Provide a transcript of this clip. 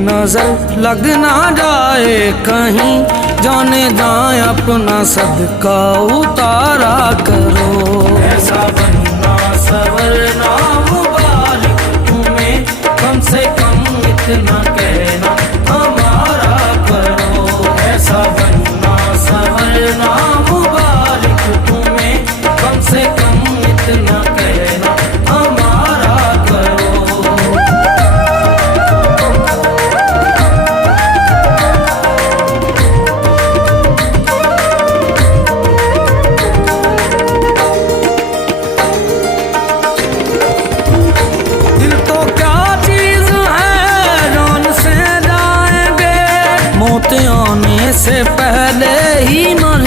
नजर लग ना जाए कहीं, जाने जाए अपना सदका उतारा करो। ऐसा बनना सवरना मुबारक तुम्हें, कम से कम इतना